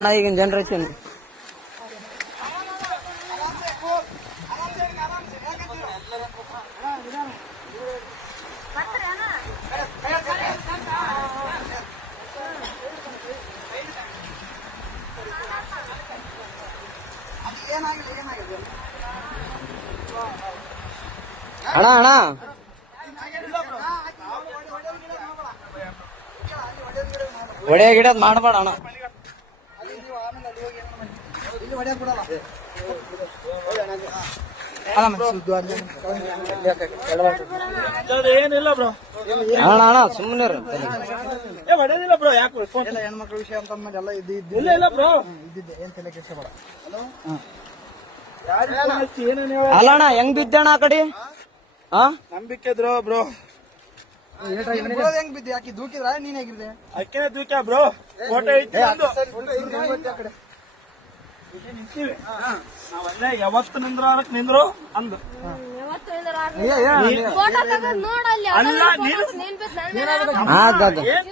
ಈಗಿನ ಜನರೇಷನ್ ಅಣ್ಣ ಅಣ್ಣ ಒಡೆಯ ಗಿಡದ್ ಮಾಡಬೇಡ ಅಣ್ಣ. ಏನಿಲ್ಲ ಬ್ರೋ, ಅಣ್ಣ ಅಣ್ಣ ಸುಮ್ಮನೆ ಹೊಡೆದಿಲ್ಲ ಬ್ರೋ. ಯಾಕೆ ಹೆಣ್ಮಕ್ಳ ವಿಷಯ ಅಂತ ಎಲ್ಲ ಇಲ್ಲ ಇಲ್ಲ ಬ್ರೋ, ಇದ್ದಿದ್ದೆ ಏನ್ ತಲೆ ಕೆಡ್ಸಬೇಡ. ಅಲ್ಲ ಅಣ್ಣ ಹೆಂಗ್ ಬಿದ್ದಣ್ಣ ಆ ಕಡೆ? ನಂಬಿಕೆ ಇದ್ರು ಬ್ರೋ. ಹೆಂಗ್ ಬಿದ್ದೆ? ಯಾಕೆ ದೂಕಿದ್ರ ನೀನ್ ಹೇಗಿದ್ದೆ? ಅಕ್ಕಿನ ದೂಕ್ಯ ಬ್ರೋ. ಫೋಟೋ ಐತಿ ನಾವಲ್ಲೇ ಯಾವತ್ತು ನಿಂದ್ರು ಅಂದು ಅಲ್ಲ ನೀನು ಆಗ ಏನ್